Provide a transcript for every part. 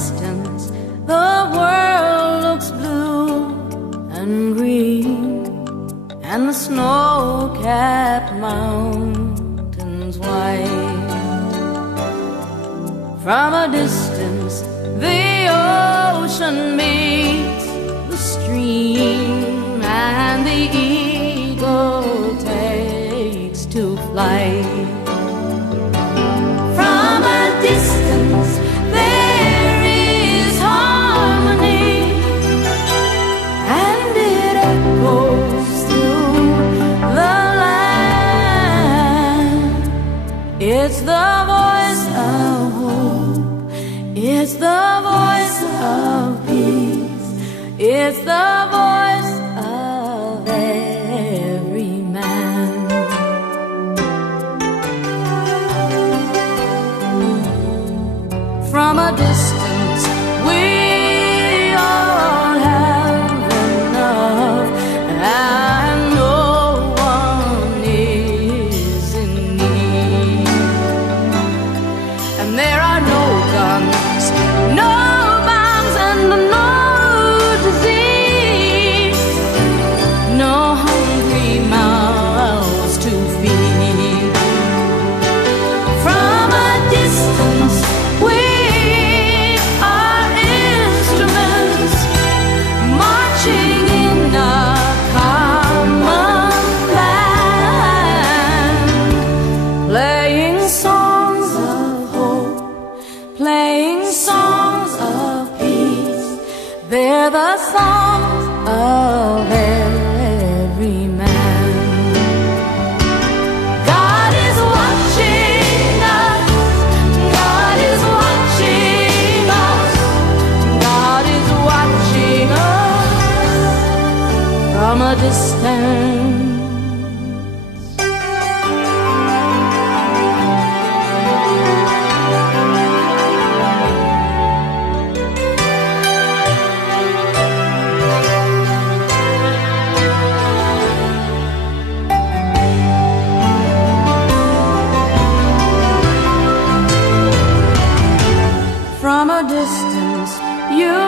distance, the world looks blue and green, and the snow-capped mountains white. From a distance, the ocean meets the stream, and the eagle takes to flight. From a distance, there is harmony, and it echoes through the land. It's the voice of hope, it's the voice of peace, it's the voice of every man. From a distance, we all have enough, and no one is in need. And there are no guns, no bombs, and no disease, no hungry mouths to feed. From a distance, we are instruments marching in a common band, playing songs of hope, playing songs of peace. They're the songs of every man. God is watching us, God is watching us, God is watching us from a distance. From a distance, you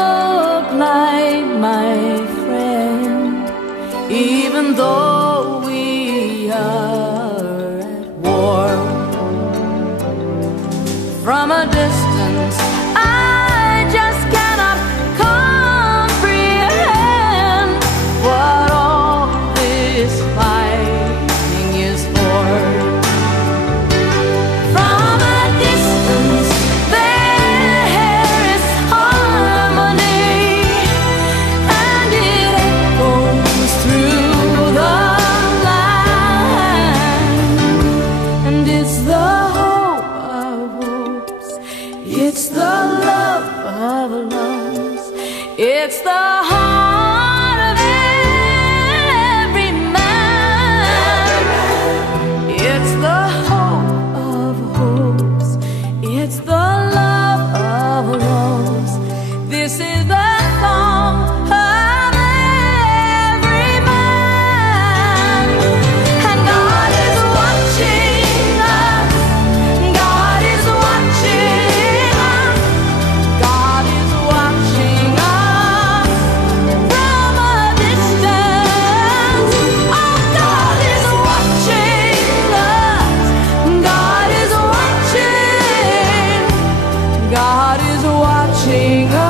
look like my friend, even though we are at war. From a distance, I just cannot comprehend what all this fighting is for. From a distance, there is harmony, and it echoes through the land. And it's the hope of hopes, it's the love of loves, it's the heart of every man. It's the hope of hopes, it's the love of loves. This is the song of every man. And God is watching us, God is watching us, God is watching us from a distance. Oh, God is watching us, God is watching, God is watching us.